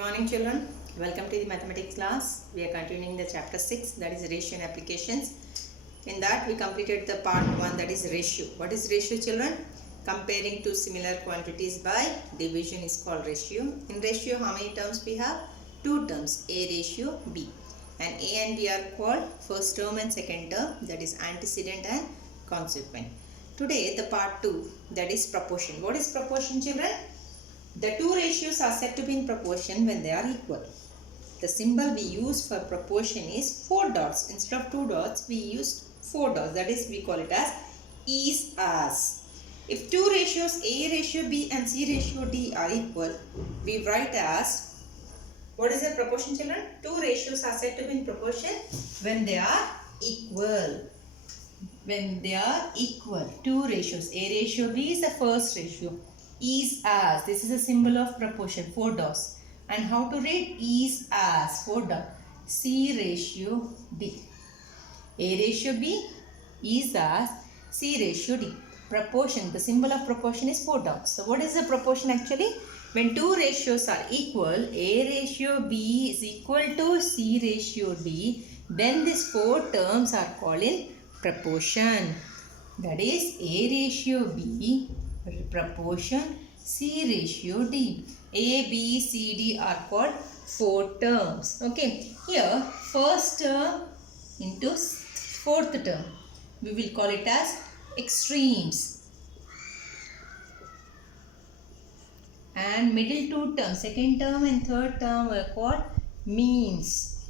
morning children, welcome to the mathematics class. We are continuing the chapter 6, that is ratio and applications. In that we completed the part 1, that is ratio. What is ratio children? Comparing two similar quantities by division is called ratio. In ratio how many terms we have? Two terms, A ratio B. And A and B are called first term and second term, that is antecedent and consequent. Today the part 2, that is proportion. What is proportion children? The two ratios are said to be in proportion when they are equal. The symbol we use for proportion is 4 dots. Instead of 2 dots, we use 4 dots. That is, we call it as as. If two ratios A ratio B and C ratio D are equal, we write as, what is the proportion children? Two ratios are said to be in proportion when they are equal. When they are equal. Two ratios. A ratio B is the first ratio. Is as. This is a symbol of proportion. 4 dots. And how to read? Is as. 4 dots. C ratio D. A ratio B. Is as. C ratio D. Proportion. The symbol of proportion is 4 dots. So what is the proportion actually? When two ratios are equal, A ratio B is equal to C ratio D, then these 4 terms are called in proportion. That is A ratio B proportion C ratio D. A, B, C, D are called 4 terms. Okay. Here first term into fourth term. We will call it as extremes. And middle 2 terms, second term and third term were called means.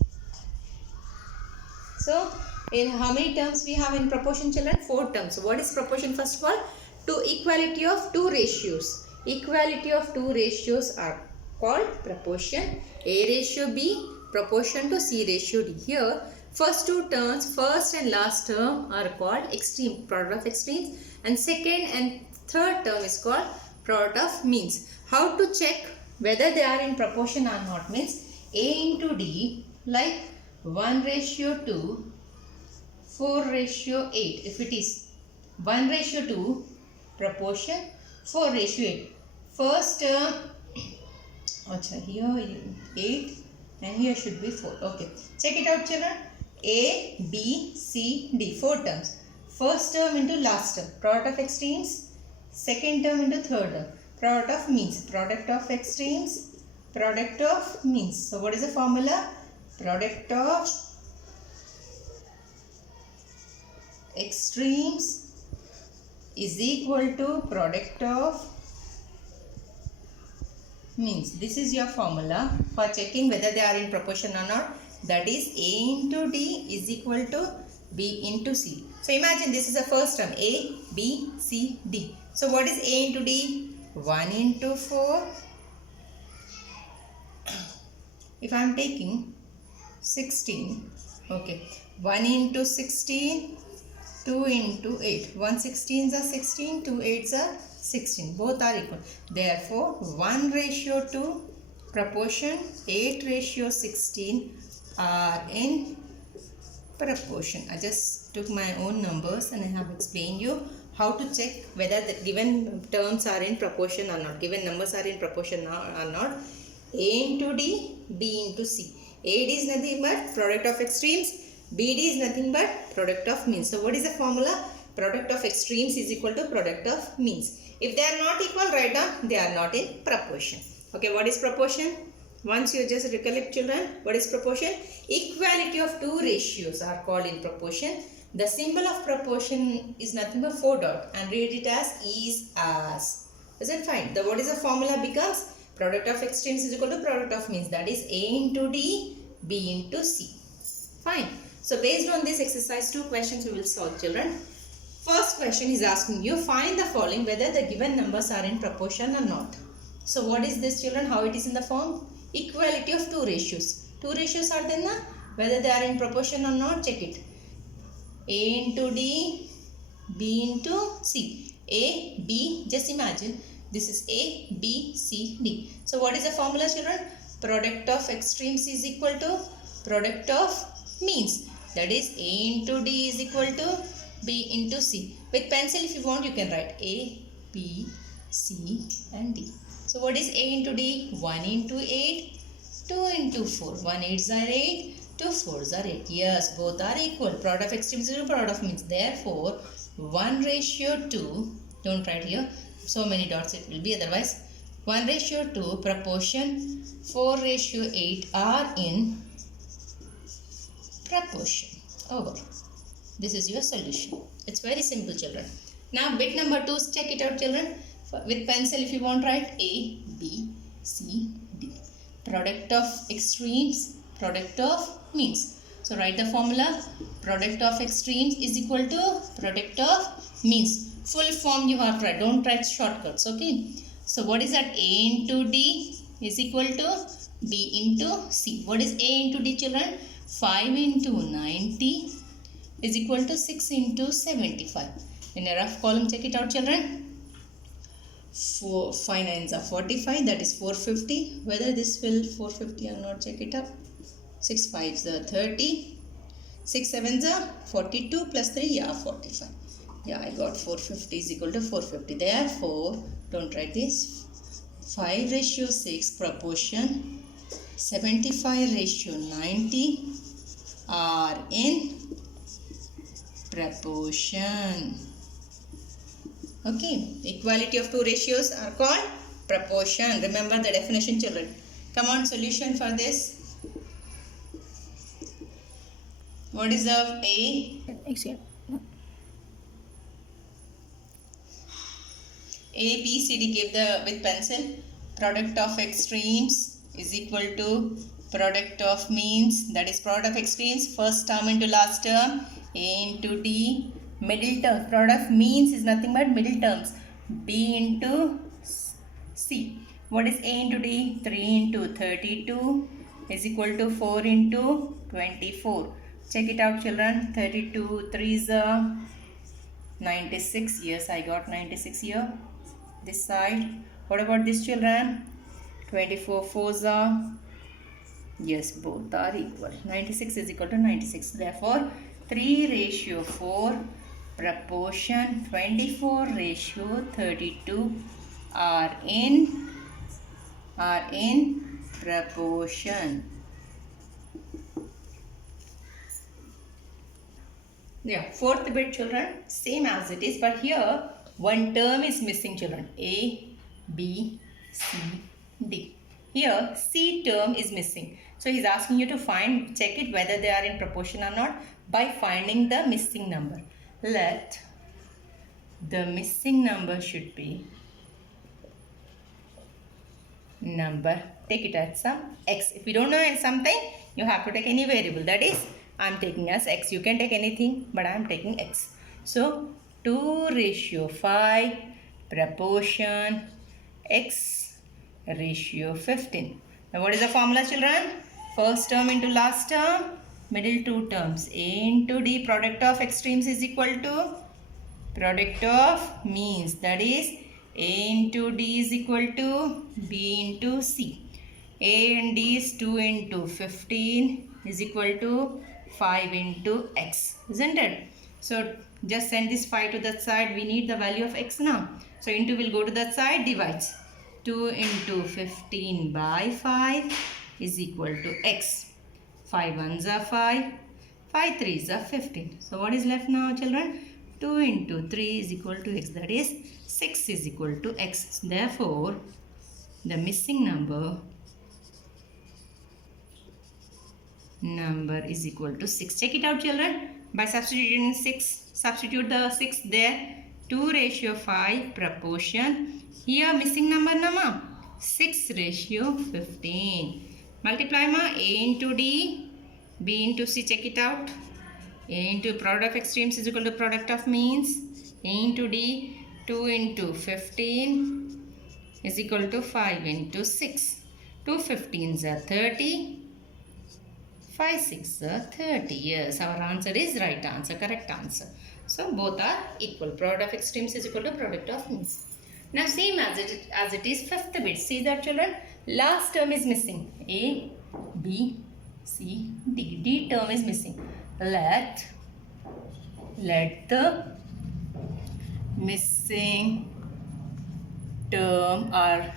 So in how many terms we have in proportion children? 4 terms. So what is proportion first of all? To equality of two ratios. Equality of two ratios are called proportion. A ratio B proportion to C ratio D. Here first 2 terms, first and last term are called extreme, product of extremes, and second and third term is called product of means. How to check whether they are in proportion or not means A into D, like 1 ratio 2, 4 ratio 8. If it is 1 ratio 2 proportion, 4 ratio 8. First term, here 8 and here should be 4. Okay. Check it out children. A, B, C, D. 4 terms. First term into last term. Product of extremes. Second term into third term. Product of means. Product of extremes. Product of means. So what is the formula? Product of extremes is equal to product of means. This is your formula for checking whether they are in proportion or not. That is A into D is equal to B into C. So imagine this is the first term, A, B, C, D. So what is A into D? 1 into 4. If I am taking 16, okay, 1 into 16, 2 into 8. 1 16s are 16, 2 8s are 16. Both are equal. Therefore, 1 ratio to proportion, 8 ratio 16 are in proportion. I just took my own numbers and I have explained you how to check whether the given terms are in proportion or not. Given numbers are in proportion or not. A into D, B into C. AD is nothing but product of extremes. BD is nothing but product of means. So what is the formula? Product of extremes is equal to product of means. If they are not equal, write down they are not in proportion. Okay, what is proportion? Once you just recollect children, what is proportion? Equality of two ratios are called in proportion. The symbol of proportion is nothing but 4 dots and read it as is as. Is it fine? The what is the formula becomes product of extremes is equal to product of means. That is A into D, B into C. Fine. So based on this exercise, 2 questions we will solve children. First question is asking you find the following whether the given numbers are in proportion or not. So what is this children? How it is in the form? Equality of two ratios. Two ratios are there na? Whether they are in proportion or not, check it. A into D, B into C. A, B, just imagine this is A, B, C, D. So what is the formula children? Product of extremes is equal to product of means. That is A into D is equal to B into C. With pencil if you want you can write A, B, C and D. So what is A into D? 1 into 8 2 into 4. 1 8s are 8. 2 4s are 8. Yes, both are equal. Product of extremes is product of means. Therefore, 1:2. Don't write here. So many dots it will be otherwise. 1:2 proportion 4:8 are in proportion. Over. This is your solution. It's very simple, children. Now bit number 2, check it out, children. With pencil, if you want, write A, B, C, D. Product of extremes, product of means. So write the formula. Product of extremes is equal to product of means. Full form you have to write. Don't write shortcuts. Okay. So what is that? A into D is equal to B into C. What is A into D, children? 5 into 90 is equal to 6 into 75. In a rough column, check it out, children. 5 9s are 45, that is 450. Whether this will 450 or not, check it up. 6 5s are 30. 6 7s are 42 plus 3, yeah, 45. Yeah, I got 450 is equal to 450. Therefore, don't write this. 5:6 proportion 75:90 are in proportion. Okay, equality of two ratios are called proportion. Remember the definition, children. Come on, solution for this. What is of A? A, B, C, D. Give the with pencil. Product of extremes is equal to product of means. That is product of extremes. First term into last term. A into D. Middle term. Product of means is nothing but middle terms. B into C. What is A into D? 3 into 32 is equal to 4 into 24. Check it out, children. 32 3s are 96. Yes, I got 96 here. This side. What about this, children? 24 4s are. Yes, both are equal. 96 is equal to 96. Therefore, 3:4 proportion 24:32 are in proportion. Yeah, fourth bit, children, same as it is, but here one term is missing, children. A, B, C, D. Here C term is missing. So he's asking you to check it whether they are in proportion or not by finding the missing number. Let the missing number should be number. Take it as some x. If you don't know something, you have to take any variable. That is, I am taking as x. You can take anything, but I am taking x. So 2:5 proportion x:15. Now what is the formula, children? First term into last term, middle two terms. A into D, product of extremes is equal to product of means. That is, A into D is equal to B into C. A and D is 2 into 15 is equal to 5 into x. Isn't it? So just send this 5 to that side. We need the value of x now. So into will go to that side, divides. 2 into 15 by 5 is equal to x. 5 1s are 5. 5 3s are 15. So what is left now, children? 2 into 3 is equal to x. That is 6 is equal to x. Therefore, the missing number is equal to 6. Check it out, children. By substituting 6, substitute the 6 there. 2:5 proportion. Here missing number nama 6:15. Multiply ma A into D, B into C. Check it out. A into product of extremes is equal to product of means. A into D, 2 into 15 is equal to 5 into 6. 2 15s are 30. 5 6 are 30. Yes, our answer is right answer, correct answer. So both are equal. Product of extremes is equal to product of means. Now same as it is fifth bit. See that, children? Last term is missing. A, B, C, D. D term is missing. Let the missing term or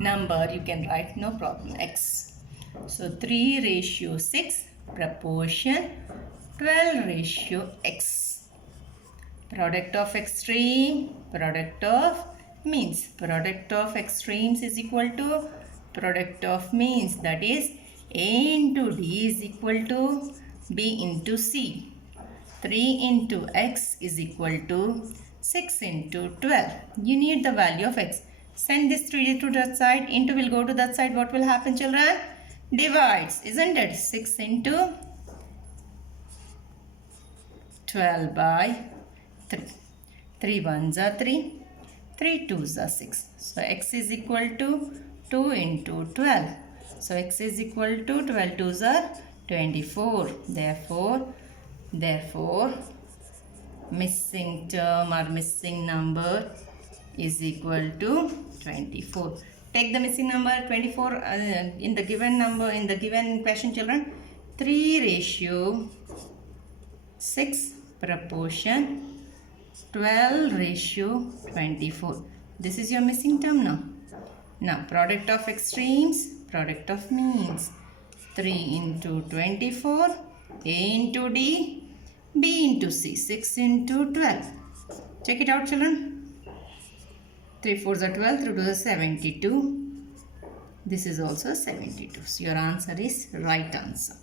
number, you can write, no problem, x. So 3:6 proportion 12:x. Product of extreme, product of means. Product of extremes is equal to product of means. That is A into D is equal to B into C. 3 into x is equal to 6 into 12. You need the value of x. Send this 3 to that side. Into will go to that side. What will happen, children? Divides, isn't it? 6 into 12 by 3. 3 ones are 3. 3 twos are 6. So x is equal to 2 into 12. So x is equal to 12 twos are 24. Therefore, missing term or missing number is equal to 24. Take the missing number 24 in the given number, in the given question, children. 3:6 proportion 12:24. This is your missing term now. Now, product of extremes, product of means. 3 into 24, A into D, B into C, 6 into 12. Check it out, children. 3 4s are 12, 3 2s are 72. This is also 72. So, your answer is right answer.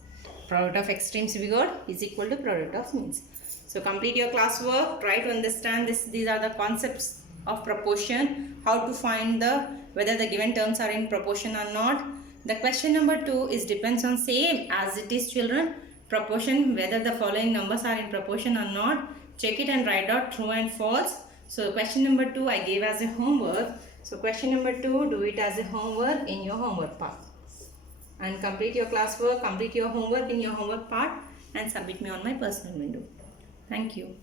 Product of extremes we got is equal to product of means. So, complete your classwork. Try to understand this. These are the concepts of proportion. How to find whether the given terms are in proportion or not. The question number 2 is depends on same as it is, children. Proportion, whether the following numbers are in proportion or not. Check it and write out true and false. So question number 2 I gave as a homework. So question number 2, do it as a homework in your homework part. And complete your classwork, complete your homework in your homework part and submit me on my personal window. Thank you.